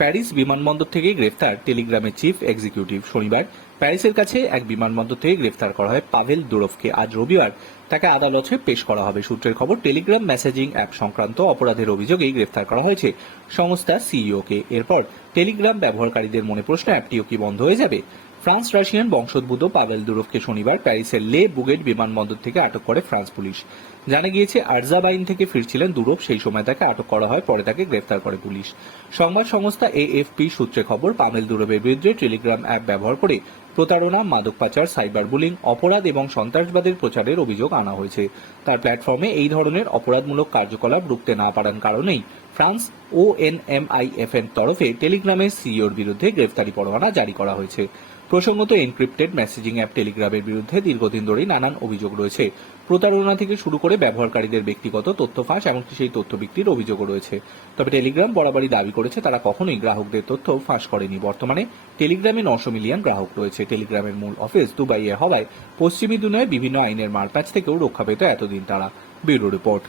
Paris বিমানবন্দর থেকে গ্রেফতার টেলিগ্রামের চিফ এক্সিকিউটিভ শনিবার। প্যারিসের কাছে এক বিমানবন্দর থেকে গ্রেফতার করা হয় পাভেল দুরফকে। আজ রবিবার তাকে আদালতে পেশ করা হবে। সূত্রের খবর, টেলিগ্রাম মেসেজিং অ্যাপ সংক্রান্ত অপরাধের অভিযোগেই গ্রেফতার করা হয়েছে সংস্থা সিইওকে এরপর টেলিগ্রাম ব্যবহারকারীদের মনে প্রশ্ন, অ্যাপটিও কি বন্ধ হয়ে যাবে? ফ্রান্স রাশিয়ান বংশোদ্ভূত পাভেল দুরফকে শনিবার প্যারিসের লে বুগেট বিমানবন্দর থেকে আটক করে ফ্রান্স পুলিশ। জানা গিয়েছে, আরজাবাইন থেকে ফিরছিলেন দুরফ সেই সময় তাকে আটক করা হয়, পরে তাকে গ্রেফতার করে পুলিশ। সংবাদ সংস্থা এএফপি সূত্রে খবর পামেল দুরফের বিরুদ্ধে টেলিগ্রাম অ্যাপ ব্যবহার করে প্রতারণা, মাদক পাচার, সাইবার বুলিং, অপরাধ এবং সন্ত্রাসবাদের প্রচারের অভিযোগ আনা হয়েছে। তার প্ল্যাটফর্মে এই ধরনের অপরাধমূলক কার্যকলাপ রুখতে না পারার কারণেই ফ্রান্স ও এনএমআইএফ এর তরফে টেলিগ্রামের সিইওর বিরুদ্ধে গ্রেফতারি পরোয়ানা জারি করা হয়েছে। প্রসঙ্গত এনক্রিপ্টেড মেসেজিং অ্যাপ টেলিগ্রামের বিরুদ্ধে দীর্ঘদিন ধরেই নানান অভিযোগ রয়েছে। প্রতারণা থেকে শুরু করে ব্যবহারকারীদের ব্যক্তিগত তথ্য ফাঁস, এমনকি সেই তথ্য বিক্রির অভিযোগও রয়েছে। তবে টেলিগ্রাম বরাবরই দাবি করেছে, তারা কখনোই গ্রাহকদের তথ্য ফাঁস করেনি। বর্তমানে টেলিগ্রামে নশো মিলিয়ন গ্রাহক রয়েছে। টেলিগ্রামের মূল অফিস দুবাইয়ে হওয়ায় পশ্চিমী দুনিয়ায় বিভিন্ন আইনের মারপ্যাচ থেকেও রক্ষা পেত এতদিন তারা। Bureau report.